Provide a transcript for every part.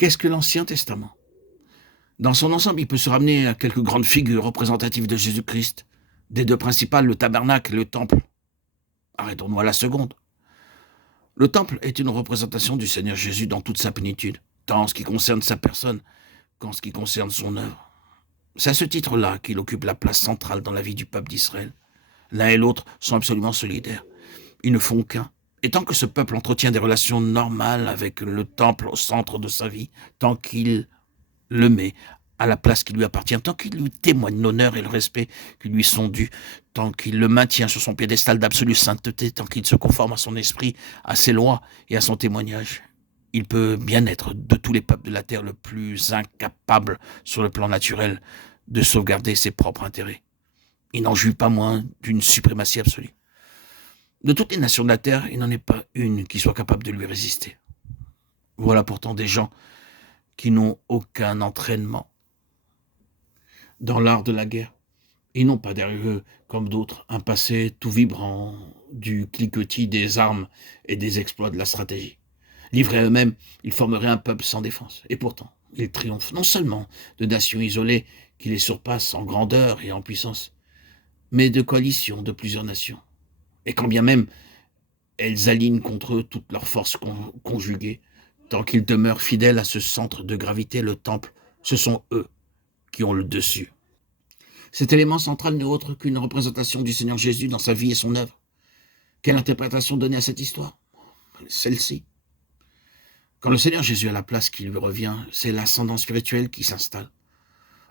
Qu'est-ce que l'Ancien Testament? Dans son ensemble, il peut se ramener à quelques grandes figures représentatives de Jésus-Christ. Des deux principales, le tabernacle et le temple. Arrêtons-nous à la seconde. Le temple est une représentation du Seigneur Jésus dans toute sa plénitude, tant en ce qui concerne sa personne qu'en ce qui concerne son œuvre. C'est à ce titre-là qu'il occupe la place centrale dans la vie du peuple d'Israël. L'un et l'autre sont absolument solidaires. Ils ne font qu'un. Et tant que ce peuple entretient des relations normales avec le temple au centre de sa vie, tant qu'il le met à la place qui lui appartient, tant qu'il lui témoigne l'honneur et le respect qui lui sont dus, tant qu'il le maintient sur son piédestal d'absolue sainteté, tant qu'il se conforme à son esprit, à ses lois et à son témoignage, il peut bien être de tous les peuples de la terre le plus incapable sur le plan naturel de sauvegarder ses propres intérêts. Il n'en jouit pas moins d'une suprématie absolue. De toutes les nations de la terre, il n'en est pas une qui soit capable de lui résister. Voilà pourtant des gens qui n'ont aucun entraînement dans l'art de la guerre. Ils n'ont pas derrière eux, comme d'autres, un passé tout vibrant du cliquetis des armes et des exploits de la stratégie. Livrés à eux-mêmes, ils formeraient un peuple sans défense. Et pourtant, ils triomphent non seulement de nations isolées qui les surpassent en grandeur et en puissance, mais de coalitions de plusieurs nations. Et quand bien même elles alignent contre eux toutes leurs forces conjuguées, tant qu'ils demeurent fidèles à ce centre de gravité, le temple, ce sont eux qui ont le dessus. Cet élément central n'est autre qu'une représentation du Seigneur Jésus dans sa vie et son œuvre. Quelle interprétation donner à cette histoire? Celle-ci. Quand le Seigneur Jésus a la place qui lui revient, c'est l'ascendant spirituel qui s'installe.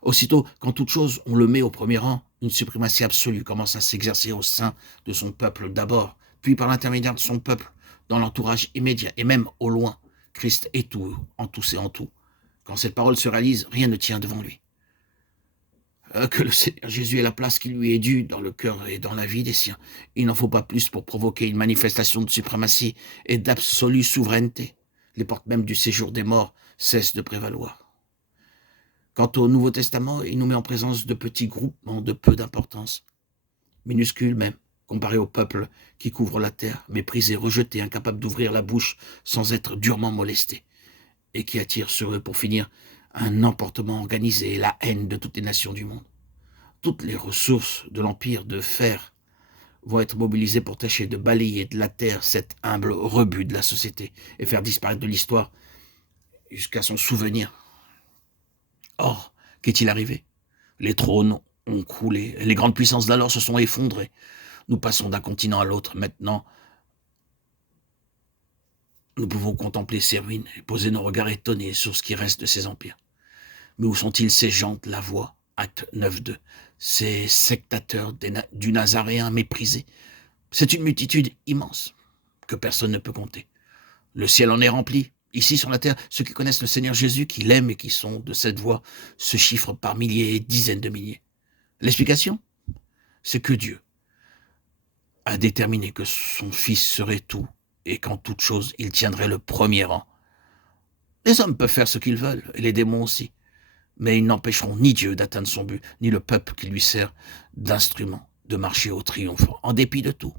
Aussitôt, quand toute chose, on le met au premier rang, une suprématie absolue commence à s'exercer au sein de son peuple d'abord, puis par l'intermédiaire de son peuple, dans l'entourage immédiat et même au loin. Christ est tout, en tous et en tout. Quand cette parole se réalise, rien ne tient devant lui. Que le Seigneur Jésus ait la place qui lui est due dans le cœur et dans la vie des siens. Il n'en faut pas plus pour provoquer une manifestation de suprématie et d'absolue souveraineté. Les portes même du séjour des morts cessent de prévaloir. Quant au Nouveau Testament, il nous met en présence de petits groupements de peu d'importance, minuscules même, comparés au peuple qui couvre la terre, méprisé, rejeté, incapable d'ouvrir la bouche sans être durement molesté, et qui attire sur eux, pour finir, un emportement organisé et la haine de toutes les nations du monde. Toutes les ressources de l'empire de fer vont être mobilisées pour tâcher de balayer de la terre cet humble rebut de la société et faire disparaître de l'histoire jusqu'à son souvenir. Or, qu'est-il arrivé? Les trônes ont croulé, les grandes puissances d'alors se sont effondrées. Nous passons d'un continent à l'autre. Maintenant, nous pouvons contempler ces ruines et poser nos regards étonnés sur ce qui reste de ces empires. Mais où sont-ils ces gens de la voix? Acte 9.2. Ces sectateurs du Nazaréen méprisé. C'est une multitude immense que personne ne peut compter. Le ciel en est rempli. Ici sur la terre, ceux qui connaissent le Seigneur Jésus, qui l'aiment et qui sont de cette voix, se chiffrent par milliers et dizaines de milliers. L'explication? C'est que Dieu a déterminé que son Fils serait tout et qu'en toute chose, il tiendrait le premier rang. Les hommes peuvent faire ce qu'ils veulent, et les démons aussi, mais ils n'empêcheront ni Dieu d'atteindre son but, ni le peuple qui lui sert d'instrument de marcher au triomphe, en dépit de tout.